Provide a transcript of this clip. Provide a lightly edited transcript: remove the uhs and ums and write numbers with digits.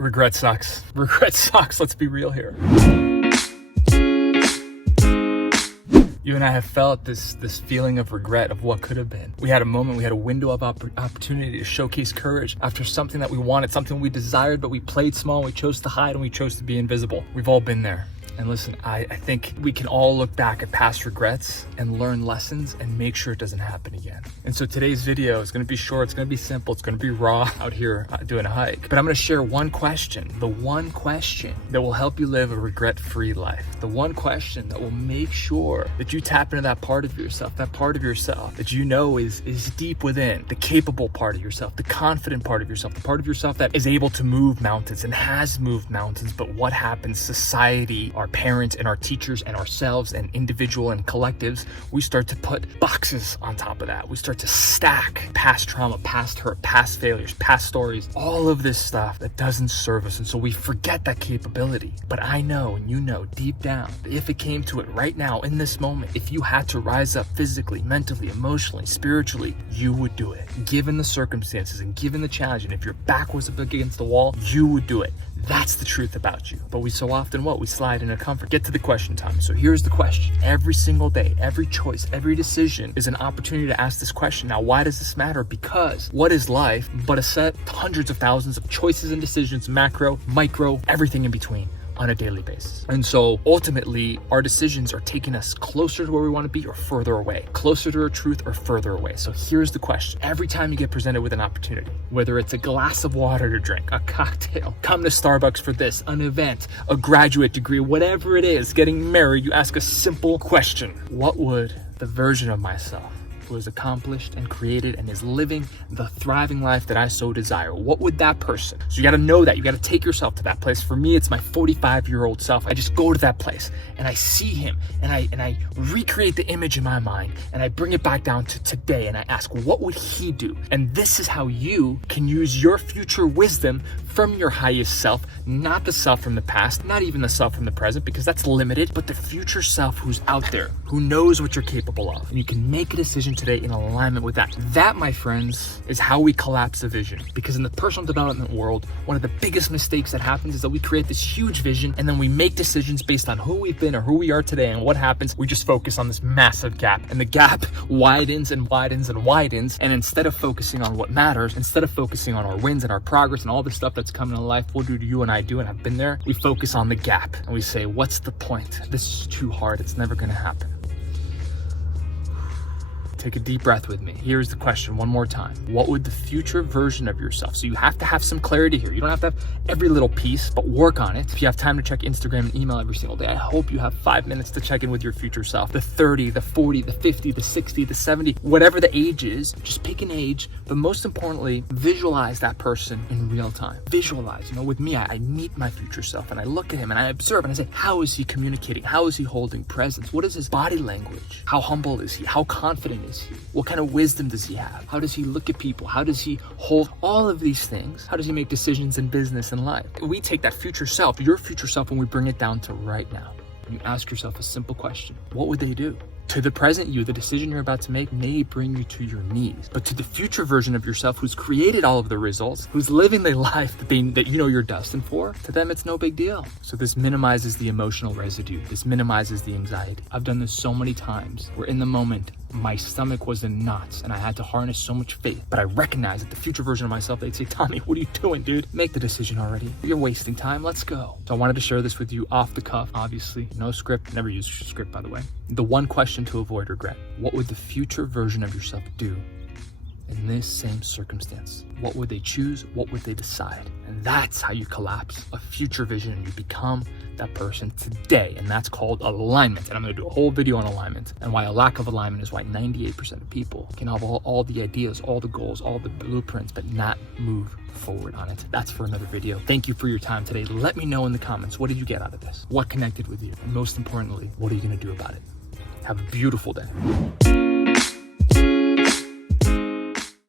Regret sucks. Regret sucks. Let's be real here. You and I have felt this feeling of regret of what could have been. We had a moment, we had a window of opportunity to showcase courage after something that we wanted, something we desired, but we played small, and we chose to hide, and we chose to be invisible. We've all been there. And listen, I think we can all look back at past regrets and learn lessons and make sure it doesn't happen again. And so today's video is going to be short, it's going to be simple, it's going to be raw out here doing a hike. But I'm going to share one question, the one question that will help you live a regret-free life. The one question that will make sure that you tap into that part of yourself that you know is deep within, the capable part of yourself, the confident part of yourself, the part of yourself that is able to move mountains and has moved mountains. But what happens? Society, our parents and our teachers and ourselves and individual and collectives, we start to put boxes on top of that. We start to stack past trauma, past hurt, past failures, past stories, all of this stuff that doesn't serve us. And so we forget that capability. But I know, and you know deep down, if it came to it right now in this moment, if you had to rise up physically, mentally, emotionally, spiritually, you would do it. Given the circumstances and given the challenge, and if your back was up against the wall, you would do it. That's the truth about you. But we so often we slide into comfort. Get to the question time. So here's the question. Every single day, every choice, every decision is an opportunity to ask this question. Now, why does this matter? Because what is life but a set hundreds of thousands of choices and decisions, macro, micro, everything in between, on a daily basis. And so ultimately our decisions are taking us closer to where we want to be or further away, closer to our truth or further away. So here's the question. Every time you get presented with an opportunity, whether it's a glass of water to drink, a cocktail, come to Starbucks for this, an event, a graduate degree, whatever it is, getting married, you ask a simple question. What would the version of myself who has accomplished and created and is living the thriving life that I so desire, what would that person? So you got to know that. You got to take yourself to that place. For me, it's my 45-year-old self. I just go to that place and I see him and I recreate the image in my mind and I bring it back down to today and I ask, what would he do? And this is how you can use your future wisdom from your highest self, not the self from the past, not even the self from the present, because that's limited, but the future self who's out there, who knows what you're capable of. And you can make a decision today in alignment with that. That, my friends, is how we collapse the vision. Because in the personal development world, one of the biggest mistakes that happens is that we create this huge vision and then we make decisions based on who we've been or who we are today. And what happens? We just focus on this massive gap. And the gap widens and widens and widens. And instead of focusing on what matters, instead of focusing on our wins and our progress and all the stuff that's coming in life, what do you and I do? And I've been there. We focus on the gap and we say, what's the point? This is too hard. It's never going to happen. Take a deep breath with me. Here's the question one more time. What would the future version of yourself? So you have to have some clarity here. You don't have to have every little piece, but work on it. If you have time to check Instagram and email every single day, I hope you have 5 minutes to check in with your future self. The 30, the 40, the 50, the 60, the 70, whatever the age is, just pick an age. But most importantly, visualize that person in real time. Visualize, with me, I meet my future self and I look at him and I observe and I say, how is he communicating? How is he holding presence? What is his body language? How humble is he? How confident is he? What kind of wisdom does he have? How does he look at people? How does he hold all of these things? How does he make decisions in business and life? We take that future self, your future self, and we bring it down to right now. And you ask yourself a simple question. What would they do? To the present you, the decision you're about to make may bring you to your knees. But to the future version of yourself who's created all of the results, who's living the life that you know you're destined for, to them it's no big deal. So this minimizes the emotional residue. This minimizes the anxiety. I've done this so many times where in the moment, my stomach was in knots and I had to harness so much faith. But I recognized that the future version of myself, they'd say, Tommy, what are you doing, dude? Make the decision already. You're wasting time. Let's go. So I wanted to share this with you off the cuff, obviously. No script. Never use script, by the way. The one question to avoid regret. What would the future version of yourself do in this same circumstance? What would they choose? What would they decide? And that's how you collapse a future vision and you become that person today. And that's called alignment. And I'm going to do a whole video on alignment and why a lack of alignment is why 98% of people can have all the ideas, all the goals, all the blueprints, but not move forward on it. That's for another video. Thank you for your time today. Let me know in the comments, what did you get out of this? What connected with you? And most importantly, what are you going to do about it? Have a beautiful day.